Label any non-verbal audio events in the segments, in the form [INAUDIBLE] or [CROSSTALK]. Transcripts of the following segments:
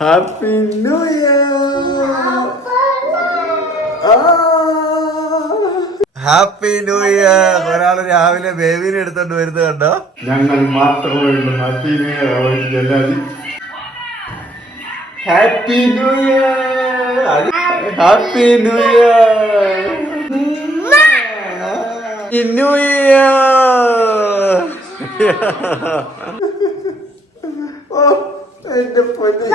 Happy new year happy new year ഒരാൾ രാവിലെ ബേബിനെ എടുത്തോണ്ട് വരുന്നത് കണ്ടോ? ഞങ്ങൾ മാത്രമേ happy new year happy new year happy new year new year എന്റെ പൊന്നു.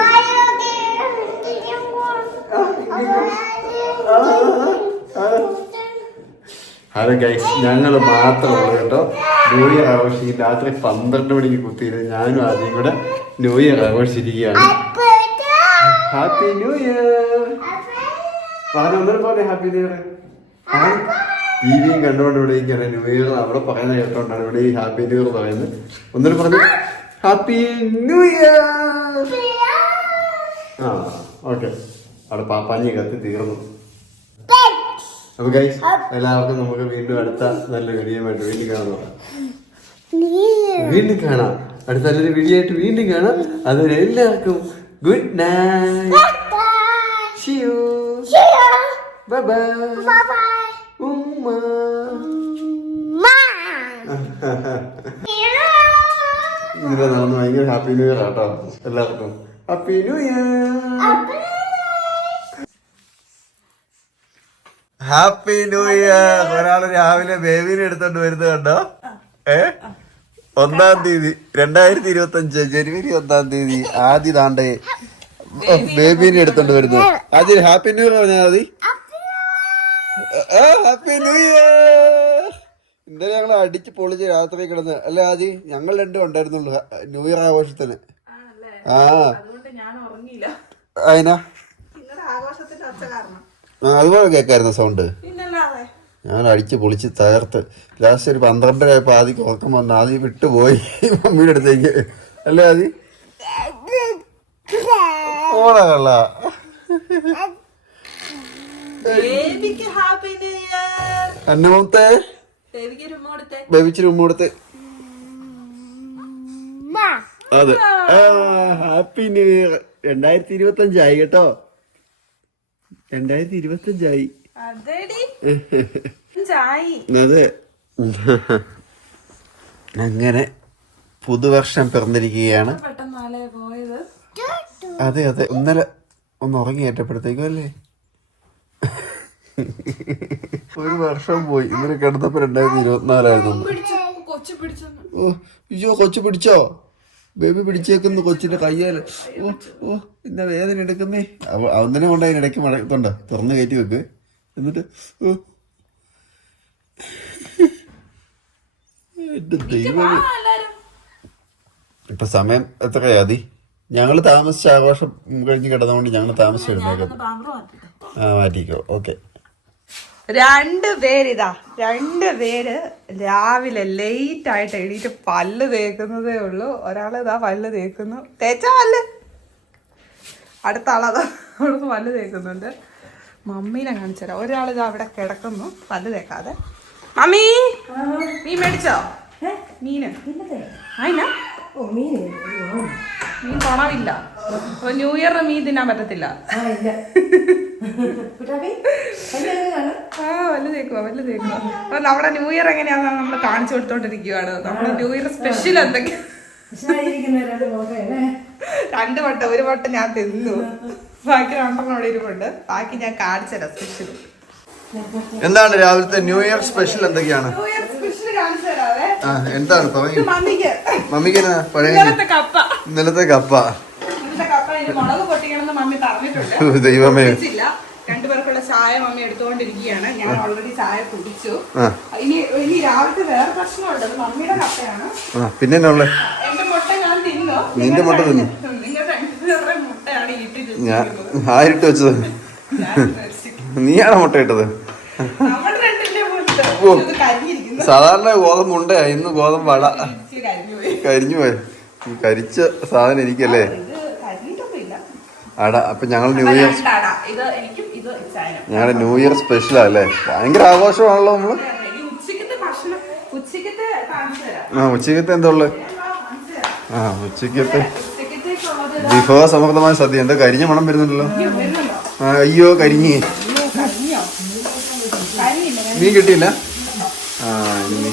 ഹലോ ഗൈസ് ഞങ്ങൾ മാത്രമുള്ളൂ കേട്ടോ. ന്യൂ ഇയർ ആഘോഷിക്കും രാത്രി പന്ത്രണ്ട് മണിക്ക് കുത്തിയിരുന്ന് ഞാനും ആദ്യം കൂടെ ന്യൂ ഇയർ ആഘോഷിച്ചിരിക്കുകയാണ്. ഹാപ്പി ന്യൂ ഇയർ പറഞ്ഞു ഒന്നര പോലെ ഹാപ്പി ന്യൂ ഇയർ ടി വിയും കണ്ടുകൊണ്ട് ഇവിടെ ന്യൂ ഇയർ അവിടെ പറയുന്നത് കേട്ടോണ്ടാണ് ഇവിടെ ഈ ഹാപ്പി ന്യൂ ഇയർ പറയുന്നത്. ഒന്നിനും പറഞ്ഞു. ഹാപ്പി ന്യൂ ഇയർ ആ ഓക്കെ. അവിടെ പാപ്പാഞ്ഞി കത്തി തീർന്നു. അപ്പൊ ഗൈസ് എല്ലാവർക്കും നമുക്ക് വീണ്ടും അടുത്ത നല്ല വീഡിയോയുമായിട്ട് വീണ്ടും കാണാം. വീണ്ടും കാണാം. അടുത്ത നല്ലൊരു വീഡിയോ ആയിട്ട് വീണ്ടും കാണാം. അതുവരെ എല്ലാവർക്കും ഗുഡ് നൈറ്റ് ബൈ ബൈ ഉമ്മ. [LAUGHS] ഇന്നലെ നടന്ന് ഭയങ്കര ഹാപ്പി ന്യൂ ഇയർ ആട്ടോ എല്ലാവർക്കും. Happy new year happy new year ഒരാൾ രാവിലെ ബേബിനെ എടുത്തോണ്ട് വരുന്നത് കണ്ടോ? ഏ? ഒന്നാം തീയതി രണ്ടായിരത്തി ഇരുപത്തി അഞ്ച് ജനുവരി ഒന്നാം തീയതി ആദ്യ താണ്ടേ ബേബിനെ എടുത്തോണ്ട് വരുന്നത്. ആദ്യം ഹാപ്പി ന്യൂ ഇയർ പറഞ്ഞാൽ മതി. ഹാപ്പി ന്യൂ ഇയർ ഇന്നലെ ഞങ്ങൾ അടിച്ച് പൊളിച്ച് രാത്രി കിടന്ന് അല്ല ആദ്യം ഞങ്ങൾ രണ്ടും ഉണ്ടായിരുന്നുള്ളൂ ന്യൂ ഇയർ ആഘോഷത്തിന്. ആ. അതുകൊണ്ട് ഞാൻ ഉറങ്ങിയില്ല. അതിനാ ആ അതുപോലെ കേക്കായിരുന്നു സൗണ്ട്. ഞാൻ അടിച്ച് പൊളിച്ച് തകർത്ത്. ലാസ്റ്റ് ഒരു പന്ത്രണ്ടര ആയപ്പോ ആദ്യം ഉറക്കം വന്ന് ആദ്യം വിട്ടുപോയി [LAUGHS] മമ്മിയുടെ അടുത്തേക്ക്. അല്ലേ ആദി? ഓടാ കള്ള. അന്നമത്തെ ബേബിക്ക് ഒരു കൊടുത്തേ. ബേബിച്ചിരി ഉമ്മ കൊടുത്ത്. അതെ. Happy new year. രണ്ടായിരത്തി ഇരുപത്തി അഞ്ചായി കേട്ടോ രണ്ടായിരത്തി ഇരുപത്തി [LAUGHS] അഞ്ചായി. അതെ. [LAUGHS] അങ്ങനെ പുതുവർഷം പിറന്നിരിക്കുകയാണ്. അതെ അതെ. ഇന്നലെ ഒന്ന് ഉറങ്ങി ഏറ്റപ്പോഴത്തേക്കും അല്ലേ? ഒരു വർഷം പോയി. ഇന്നലെ കിടന്നപ്പോ രണ്ടായിരത്തി ഇരുപത്തിനാലായിരുന്നു. അയ്യോ കൊച്ചു പിടിച്ചോ? ബേബി പിടിച്ചേക്കുന്നു കൊച്ചിന്റെ കയ്യാൽ. ഓ ഓ വേദന എടുക്കുന്നേ. അവൻ തന്നെ കൊണ്ട് അതിനിടയ്ക്ക് മഴത്തുണ്ടോ തുറന്ന് കയറ്റി വെക്ക്. എന്നിട്ട് ഓ. എന്റെ ദൈവം ഇപ്പൊ സമയം എത്രയാതി ഞങ്ങൾ താമസിച്ച ആഘോഷം കഴിഞ്ഞ് കിടന്നുകൊണ്ട് ഞങ്ങൾ താമസിച്ചിരുന്നേക്കും ആ മാറ്റിക്കോ. ഓക്കെ. രണ്ട് പേരിതാ രണ്ട് പേര് രാവിലെ ലേറ്റ് ആയിട്ട് എണീറ്റ് പല്ല് തേക്കുന്നതേ ഉള്ളൂ. ഒരാൾ ഇതാ പല്ല് തേക്കുന്നു. തേച്ചാ പല്ല്. അടുത്ത ആളതാ പല്ല് തേക്കുന്നുണ്ട്. മമ്മീനെ കാണിച്ചുതരാം ഒരാൾ ഇതാ അവിടെ കിടക്കുന്നു പല്ല് തേക്കാതെ. മമ്മി മീൻ മേടിച്ചോ? മീന്. അതിനാ മീൻ കൊണവില്ല. ന്യൂ ഇയറിന് മീൻ തിന്നാൻ പറ്റത്തില്ല. [LAUGHS] ആ വല്ല തേക്കുവാ വല്ല തേക്കുവാ. അപ്പൊ നമ്മുടെ ന്യൂ ഇയർ എങ്ങനെയാന്ന് നമ്മൾ കാണിച്ചു കൊടുത്തോണ്ടിരിക്കുവാണ്. നമ്മുടെ ന്യൂ ഇയർ സ്പെഷ്യൽ എന്തൊക്കെയാ രണ്ട് വട്ടം ഒരു വട്ടം ഞാൻ തിന്നു. ബാക്കി രണ്ടെണ്ണം അവിടെ ഇരിപ്പുണ്ട്. ബാക്കി ഞാൻ കാണിച്ചുതരാം സ്പെഷ്യൽ എന്താണ് രാവിലത്തെ ന്യൂ ഇയർ സ്പെഷ്യൽ എന്തൊക്കെയാണ്? ന്യൂ ഇയർ സ്പെഷ്യൽ കാണിച്ചു തരാവേ. ആ എന്താണ് പറയൂ? മമ്മിക്ക്. പഴയ ഇന്നലത്തെ കപ്പ. ഇന്നലത്തെ കപ്പ. പൊട്ടിക്കണമെന്ന് മമ്മി പറഞ്ഞിട്ടുണ്ട്. [LAUGHS] ദൈവമേ. രണ്ടുപേർക്കുള്ള ചായ മമ്മി എടുത്തുകൊണ്ടിരിക്കുകയാണ്. ഞാൻ ഓൾറെഡി ചായ കുടിച്ചു. ഇനി ഇനി രാവിലത്തെ വേറെ പ്രശ്നമുണ്ട്. മമ്മിയുടെ കപ്പയാണ്. പിന്നെ എന്റെ മുട്ട ഞാൻ തിന്നു. നിന്റെ മുട്ട തിന്നു. ഞാൻ ആരിട്ട് വെച്ചത്. നീയാണ് മുട്ട ഇട്ടത്? സാധാരണ ഗോതമ്പ് ഉണ്ടേ? ഇന്ന് ഗോതമ്പ് വള. കരിഞ്ഞു പോയി. കരിച്ച സാധനം എനിക്കല്ലേ? അട അപ്പൊ ഞങ്ങൾ ന്യൂ ഇയർ ഞങ്ങളുടെ ന്യൂ ഇയർ സ്പെഷ്യലാ അല്ലേ? ഭയങ്കര ആഘോഷമാണല്ലോ നമ്മൾ. ആ ഉച്ചക്കത്തെ എന്തുള്ളു ആ ഉച്ചക്കത്തെ വിഭവ വിഭവസമൃദ്ധമായ സദ്യ. എന്താ കരിഞ്ഞ മണം വരുന്നുണ്ടല്ലോ? ആ, അയ്യോ കരിഞ്ഞി. മീൻ കിട്ടിയില്ല? ആ ഇനി.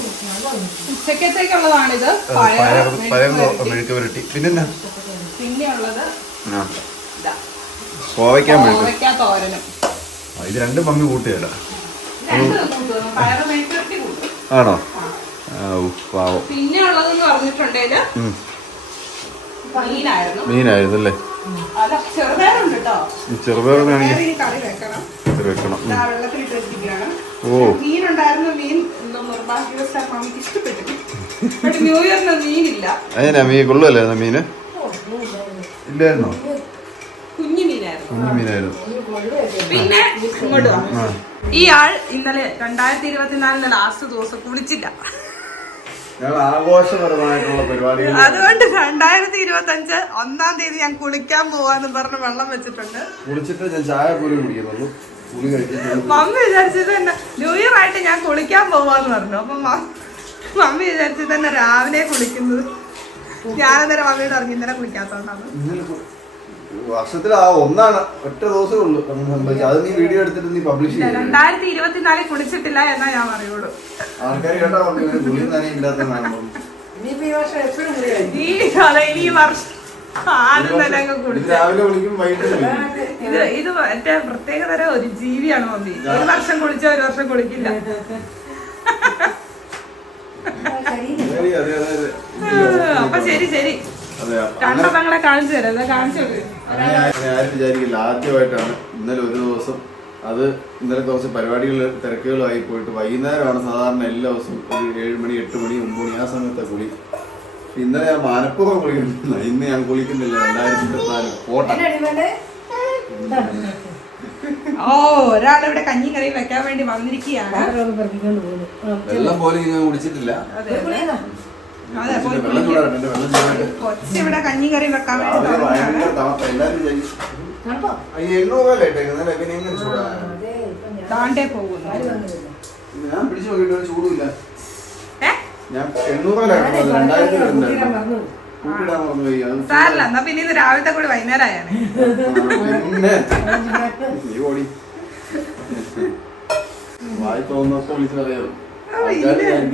പയർ മെഴുക്ക് പുരട്ടി. പിന്നെന്നാ പിന്നെ ഉള്ളത് ആ. കോവയ്ക്കാൻ മെഴുക്ക് തോരനും. ഇത് രണ്ടും മമ്മി കൂട്ടുകയല്ല ആണോ? ഉ, പിന്നെ ഉള്ളതെന്ന് മീനായിരുന്നു. അല്ലേ? അല്ല ചെറുപയറുണ്ട് കേട്ടോ ഈ ചെറുപയറിനാണെങ്കിൽ ചെറുപയറ് കറി വെക്കണം. ഓ. മീനുണ്ടായിരുന്നു മീൻ നിർഭാഗ്യവശാൽ ബട്ട് ന്യൂ ഇയറിന് മീനില്ല. അതിനാ മീൻ കൊള്ളുമല്ലേ മീന്? ഇല്ലായിരുന്നോ? കുഞ്ഞു മീനായിരുന്നു കുഞ്ഞു മീനായിരുന്നു പിന്നെ ഇങ്ങോട്ട് വാ. ഈ ആൾ ഇന്നലെ രണ്ടായിരത്തി ഇരുപത്തിനാലിന്റെ ലാസ്റ്റ് ദിവസം കുളിച്ചില്ല. ആഘോഷപരമായിട്ടുള്ള പരിപാടികൾ. അതുകൊണ്ട് രണ്ടായിരത്തി ഇരുപത്തി അഞ്ച് ഒന്നാം തീയതി ഞാൻ കുളിക്കാൻ പോവാന്ന് പറഞ്ഞ് വെള്ളം വെച്ചിട്ടുണ്ട്. കുളിച്ചിട്ട് ഞാൻ ചായ പോലും കുടിക്കുന്നുള്ളൂ. മമ്മി വിചാരിച്ചത് തന്നെ ന്യൂ ഇയർ ആയിട്ട് ഞാൻ കുളിക്കാൻ പോവാന്ന് പറഞ്ഞു. അപ്പൊ മമ്മി വിചാരിച്ചത് തന്നെ രാവിലെ കുളിക്കുന്നത്. ഞാനന്നേരം മമ്മിയുടെ പറഞ്ഞു ഇന്നലെ കുളിക്കാത്തോണ്ടാണ് വർഷത്തിൽ ആ ഒന്നാണ്. ഒറ്റ ദിവസമേ ഉള്ളൂ. അങ്ങനെ സംഭവിച്ചത് അത് നീ വീഡിയോ എടുത്തിട്ട് നീ പബ്ലിഷ് ചെയ്യും. രണ്ടായിരത്തി ഇരുപത്തിനാലിൽ കുളിച്ചിട്ടില്ല എന്നാ ഞാൻ പറയുള്ളൂ. ആൾക്കാർ കേട്ടാ പറഞ്ഞു കുളി തന്നെ ഇല്ലാത്തതാണ് ഈ അതെ ഈ വർഷം ആദ്യം തന്നെ അങ്ങ് കുളിച്ച രാവിലെ വിളിക്കും വൈകിട്ട് വിളിക്കും ഇത് ഇത് മറ്റേ പ്രത്യേക തരം ഒരു ജീവിയാണ് മമ്മി. ഒരു വർഷം കുളിച്ച ഒരു വർഷം കുളിക്കില്ല. അപ്പൊ ശരി ശരി. ആരും വിചാരിക്കില്ല. ആദ്യമായിട്ടാണ് ഇന്നലെ ഒരു ദിവസം അത് ഇന്നലെ കുറച്ച് പരിപാടികൾ തിരക്കുകളായി പോയിട്ട് വൈകുന്നേരമാണ് സാധാരണ എല്ലാ ദിവസവും ഒരു ഏഴ് മണി എട്ട് മണി ഒമ്പത് മണി ആ സമയത്തെ കുളി. ഇന്നലെ ഞാൻ മനഃപൂർവം കുളിക്കുന്നില്ല. ഇന്ന് ഞാൻ കുളിക്കുന്നില്ല. രണ്ടായിരത്തി ഇരുപത്തിനാല്. ഓ ഒരാളിവിടെ കഞ്ഞി കറി വെക്കാൻ വേണ്ടി വന്നിരിക്കുകയാണ്. വെള്ളം പോലും ഞാൻ കുടിച്ചിട്ടില്ല. കൊച്ചിവിടെ കഞ്ഞി കറി വെക്കാൻ താണ്ടേ പോകുന്നു. ഞാൻ പിടിച്ചു നോക്കിയിട്ട് ചൂടില്ല ഞാൻ എണ്ണൂറിലാണ് രണ്ടായിരത്തി മറന്നു സാരല്ല എന്നാ പിന്നെ ഇത് രാവിലത്തെ കൂടി വൈകുന്നേരം ആയാണ് പിന്നെ [LAUGHS] നീ ഓടി. വായി തോന്നുന്നൊക്കെ വിളിച്ചു പറയാമോ.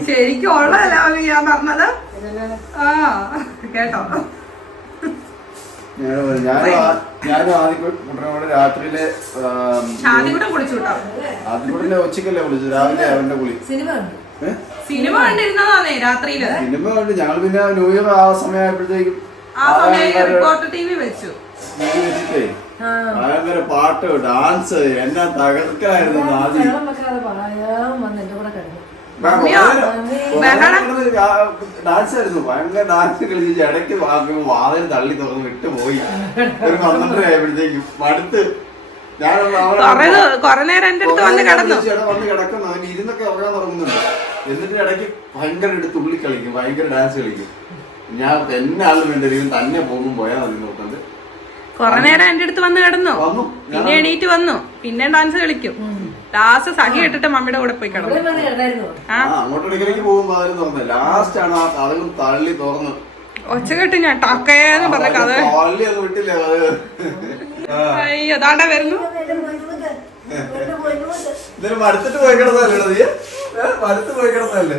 ശരിക്കും ഉള്ളതല്ല ഞാൻ പറഞ്ഞത്. ആ കേട്ടോ. രാത്രിയിലെ ഉച്ചക്കല്ലേ വിളിച്ചു രാവിലെ അവന്റെ കുളി. സിനിമ? സിനിമ കണ്ടിരുന്നതാണേ രാത്രിയിൽ. സിനിമ കണ്ട് ഞങ്ങൾ പിന്നെ ന്യൂ ഇയർ ആ സമയമായപ്പോഴത്തേക്കും വെച്ചു. ഇത് വെച്ചിട്ടേ ഭയങ്കര പാട്ട് ഡാൻസ് എന്നാ തകർക്കായിരുന്നു ആദ്യം. പറയാൻ വന്ന് എന്റെ കൂടെ കിടന്നു. മമ്മിയോ? ബഹളം? ഡാൻസ് ആയിരുന്നു. ഭയങ്കര ഡാൻസ് കളിച്ച് ഇടയ്ക്ക് വാതിൽ തള്ളി തുറന്ന് വിട്ടു പോയി ഒരു പന്ത്രണ്ടര ആയപ്പോഴത്തേക്കും കൊറേ നേരം എന്റെ അടുത്ത് വന്ന് കിടന്നു. വന്ന് കിടക്കുന്നു. അവൻ ഇരുന്നൊക്കെ ഉറങ്ങാൻ തുടങ്ങുന്നുണ്ട് എന്നിട്ട് ഇടയ്ക്ക് ഭയങ്കര എടുത്ത് തുള്ളി കളിക്കും. ഭയങ്കര ഡാൻസ് കളിക്കും. ഞാൻ എന്നെ ആളും വേണ്ട ഇവൻ തന്നെ പോകും. പോയാൽ മതി നോക്കുന്നത് കൊറേ നേരം എന്റെ അടുത്ത് വന്ന് കിടന്നു. വന്നു. പിന്നെ എണീറ്റ് വന്നു. പിന്നെ ഡാൻസ് കളിക്കും. ലാസ്റ്റ് സഹി ഇട്ടിട്ട് മമ്മിയുടെ കൂടെ പോയി കിടന്നു. അങ്ങോട്ടേക്ക് അതിൽ തുറന്നത് ലാസ്റ്റ് ആണ് ആ തള്ളി തുറന്ന്. ഒച്ച കെട്ട് ഞാൻ ടക്കേന്ന് പറഞ്ഞ കഥ. അയ്യോ അതാണ്ടാ വരുന്നു? മടുത്തിട്ട് പോയി കിടന്നല്ലേ നീ? മടുത്ത് പോയി കിടന്നല്ലേ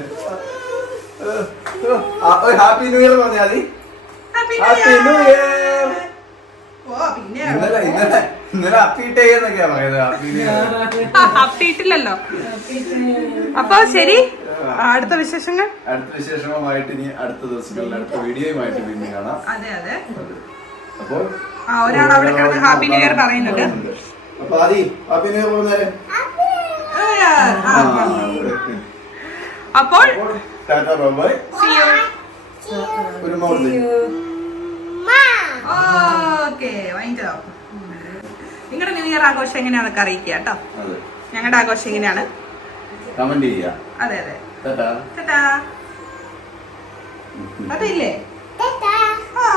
ഹാപ്പി ന്യൂ ഇയർ പറഞ്ഞാ ഹാപ്പി ന്യൂ ഇയർ ഇന്നലെ ഇന്നലെ. അപ്പിയിട്ടില്ലല്ലോ അപ്പൊ ശരി അടുത്ത വിശേഷങ്ങൾ? അടുത്ത വിശേഷങ്ങളുമായിട്ട് ഇനി അടുത്ത ദിവസങ്ങളിൽ അടുത്ത വീഡിയോയുമായിട്ട് പിന്നെ കാണാം. അതെ അതെ. അപ്പോൾ ആ ഒരാൾ അവിടെ കിടന്ന് ഹാപ്പി ന്യൂ ഇയർ പറയുന്നുണ്ട്. അപ്പൊ ആദി ഹാപ്പി ന്യൂ ഇയർ ആ. അപ്പോൾ ടാറ്റ ബൈ ബൈ. ഒരു മോർണിംഗ് ഓക്കെ വൈകിട്ടോ നിങ്ങളുടെ ന്യൂ ഇയർ ആഘോഷം എങ്ങനെയാണെന്നൊക്കെ അറിയിക്കുക കേട്ടോ. അതെ. ഞങ്ങളുടെ ആഘോഷം എങ്ങനെയാണ്? കമന്റ് ചെയ്യാ അതെ അതെ. അതില്ലേ? ആ.